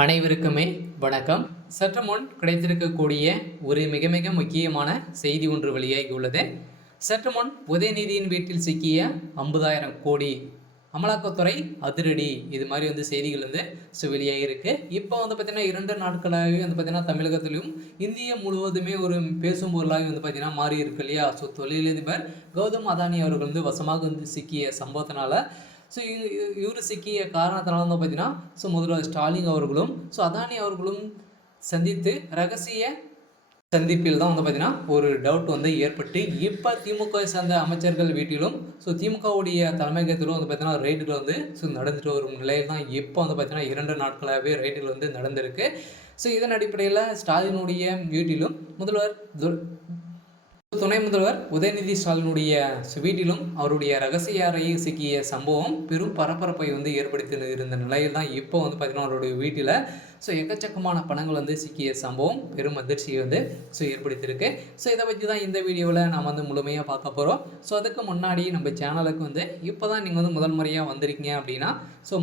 அனைவருக்குமே வணக்கம். சற்று முன் கிடைத்திருக்கக்கூடிய ஒரு மிக மிக முக்கியமான செய்தி ஒன்று வெளியாகி உள்ளது. சற்று முன் உதயநிதியின் வீட்டில் சிக்கிய 50,000 கோடி அமலாக்கத்துறை அதிரடி, இது மாதிரி செய்திகள் வெளியாகிருக்கு. இப்போ பார்த்தீங்கன்னா 2 நாட்களாகவே பார்த்தீங்கன்னா தமிழகத்திலும் இந்தியா முழுவதுமே ஒரு பேசும் பொருளாக பார்த்தீங்கன்னா மாறி இருக்கு இல்லையா? தொழிலதிபர் கௌதம் அதானி அவர்கள் வசமாக சிக்கிய சம்பவத்தினால இவர் சிக்கிய காரணத்தினால பார்த்தீங்கன்னா முதல்வர் ஸ்டாலின் அவர்களும் அதானி அவர்களும் சந்தித்து ரகசிய சந்திப்பில் தான் பார்த்தீங்கன்னா ஒரு டவுட் ஏற்பட்டு இப்போ திமுகவை சார்ந்த அமைச்சர்கள் வீட்டிலும் திமுகவுடைய தலைமையகத்திலும் பார்த்தீங்கன்னா ரைடுகள் நடந்துட்டு வரும் நிலையில் தான் இப்போ பார்த்தீங்கன்னா 2 நாட்களாகவே ரைடுகள் நடந்திருக்கு. இதன் அடிப்படையில் ஸ்டாலினுடைய வீட்டிலும் துணை முதல்வர் உதயநிதி ஸ்டாலினுடைய வீட்டிலும் அவருடைய ரகசிய அறையை சிக்கிய சம்பவம் பெரும் பரபரப்பை ஏற்படுத்தி இருந்த நிலையில் தான் இப்போ பார்த்தீங்கன்னா அவருடைய வீட்டில் எக்கச்சக்கமான பணங்கள் சிக்கிய சம்பவம் பெரும் அதிர்ச்சியை ஏற்படுத்தியிருக்கு. இதை பற்றி தான் இந்த வீடியோவில் நாம் முழுமையாக பார்க்க போகிறோம். அதுக்கு முன்னாடி நம்ம சேனலுக்கு இப்போ தான் நீங்கள் முதல் முறையாக வந்திருக்கீங்க அப்படின்னா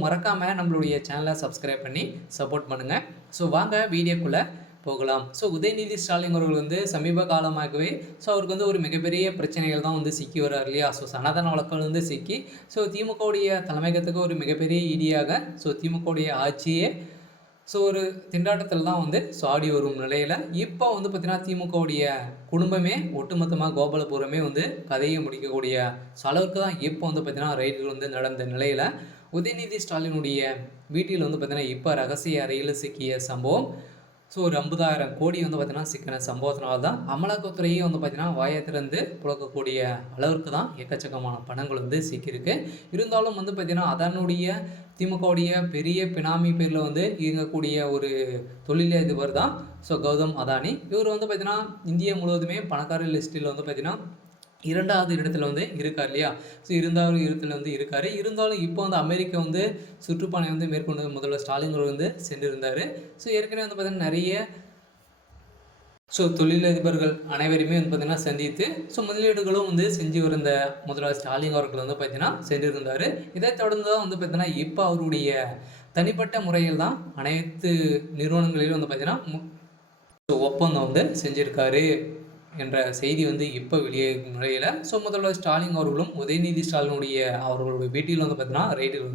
மறக்காமல் நம்மளுடைய சேனலை சப்ஸ்கிரைப் பண்ணி சப்போர்ட் பண்ணுங்கள். வாங்க வீடியோக்குள்ளே போகலாம். உதயநிதி ஸ்டாலின் அவர்கள் சமீப காலமாகவே அவருக்கு ஒரு மிகப்பெரிய பிரச்சனைகள் தான் சிக்கி வர்றார் இல்லையா? சனாதன வழக்குகள் சிக்கி திமுகவுடைய தலைமையகத்துக்கு ஒரு மிகப்பெரிய இடியாக திமுகவுடைய ஆட்சியே ஒரு திண்டாட்டத்தில் தான் ஆடி வரும் நிலையில் இப்போ பார்த்தீங்கன்னா திமுகவுடைய குடும்பமே ஒட்டுமொத்தமாக கோபாலபுரமே கதையை முடிக்கக்கூடிய அளவுக்கு தான் இப்போ பார்த்தீங்கன்னா ரைடுகள் நடந்த நிலையில் உதயநிதி ஸ்டாலினுடைய வீட்டில் பார்த்தீங்கன்னா இப்போ ரகசிய அறையில் சிக்கிய சம்பவம் ஒரு 50,000 கோடி பார்த்தீங்கன்னா சிக்கின சம்பவத்தினால தான் அமலாக்கத்துறையே பார்த்தீங்கன்னா வாயை திறந்து புழக்கக்கூடிய அளவிற்கு தான் எக்கச்சக்கமான பணங்கள் சிக்கியிருக்கு. இருந்தாலும் பார்த்தீங்கன்னா அதனுடைய திமுகவுடைய பெரிய பினாமி பேரில் இயங்கக்கூடிய ஒரு தொழிலதிபர் தான் கௌதம் அதானி. இவர் பார்த்தீங்கன்னா இந்தியா முழுவதுமே பணக்கார லிஸ்ட்டில் பார்த்தீங்கன்னா 2வது இடத்துல இருக்கார் இல்லையா? இருந்தாலும் இடத்துல இருக்கார். இருந்தாலும் இப்போ அமெரிக்கா சுற்றுப்பயணம் மேற்கொண்டு முதல்வர் ஸ்டாலின் அவர்கள் சென்றிருந்தார். ஏற்கனவே பார்த்தீங்கன்னா நிறைய தொழிலதிபர்கள் அனைவருமே பார்த்தீங்கன்னா சந்தித்து முதலீடுகளும் செஞ்சு வந்த முதல்வர் ஸ்டாலின் அவர்கள் பார்த்தீங்கன்னா சென்றிருந்தார். இதை தொடர்ந்து தான் பார்த்தீங்கன்னா இப்போ அவருடைய தனிப்பட்ட முறையில் தான் அனைத்து நிறுவனங்களிலும் பார்த்தீங்கன்னா ஒப்பந்தம் செஞ்சுருக்காரு என்ற செய்தி இப்போ வெளியாகும் நிலையில் முதல்வர் ஸ்டாலின் அவர்களும் உதயநிதி ஸ்டாலினுடைய அவர்களுடைய வீட்டில் பார்த்தீங்கன்னா ரைடில்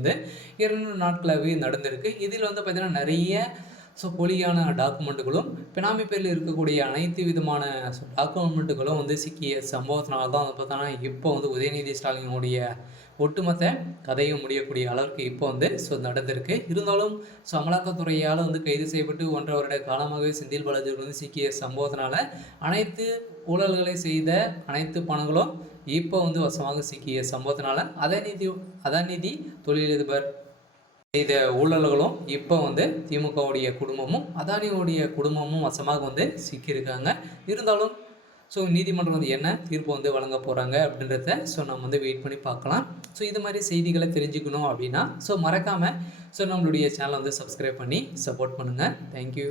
2 நாட்களாகவே நடந்திருக்கு. இதில் பார்த்தீங்கன்னா நிறைய போலியான டாக்குமெண்ட்டுகளும் பினாமி பேரில் இருக்கக்கூடிய அனைத்து விதமான டாக்குமெண்ட்டுகளும் சிக்கிய சம்பவத்தினால தான் பார்த்தோன்னா இப்போ உதயநிதி ஸ்டாலினுடைய ஒட்டுமொத்த கதையும் முடியக்கூடிய அளவுக்கு இப்போ நடந்திருக்கு. இருந்தாலும் அமலாக்கத்துறையால் கைது செய்யப்பட்டு 1.5 வருட காலமாகவே செந்தில் பாலாஜி சிக்கிய சம்பவத்தினால அனைத்து ஊழல்களை செய்த அனைத்து பணங்களும் இப்போ வசமாக சிக்கிய சம்பவத்தினால அதானிதி தொழிலதிபர் செய்த ஊழல்களும் இப்போ திமுகவுடைய குடும்பமும் அதானியுடைய குடும்பமும் வசமாக சிக்கியிருக்காங்க. இருந்தாலும் நீதிமன்றம் என்ன தீர்ப்பு வழங்க போகிறாங்க அப்படின்றத நம்ம வெயிட் பண்ணி பார்க்கலாம். இது மாதிரி செய்திகளை தெரிஞ்சுக்கணும் அப்படின்னா மறக்காமல் நம்மளுடைய சேனலை சப்ஸ்கிரைப் பண்ணி சப்போர்ட் பண்ணுங்கள். தேங்க்யூ.